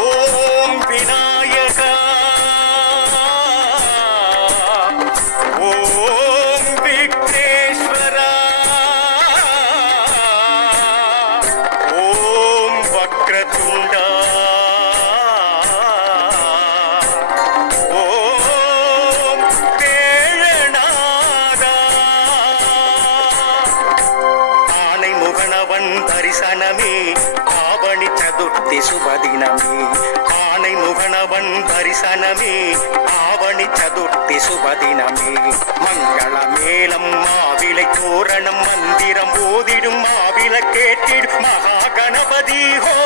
ஓம் விநாயகா ஓம் விக்னேஸ்வரா ஓம் வக்ரதுண்டா ஓம் வேழநாதா ஆனை முகனவன் தரிசனமே ஆவணி சதுர்த்தி சுபதினமே ஆனை முகனவன் தரிசனமே ஆவணி சதுர்த்தி சுபதினமே மங்கள மேளம் மாவிலை தோரணம் மந்திரம் ஓதிடும் மாவில கேட்டிடும் மகா கணபதி ஹோ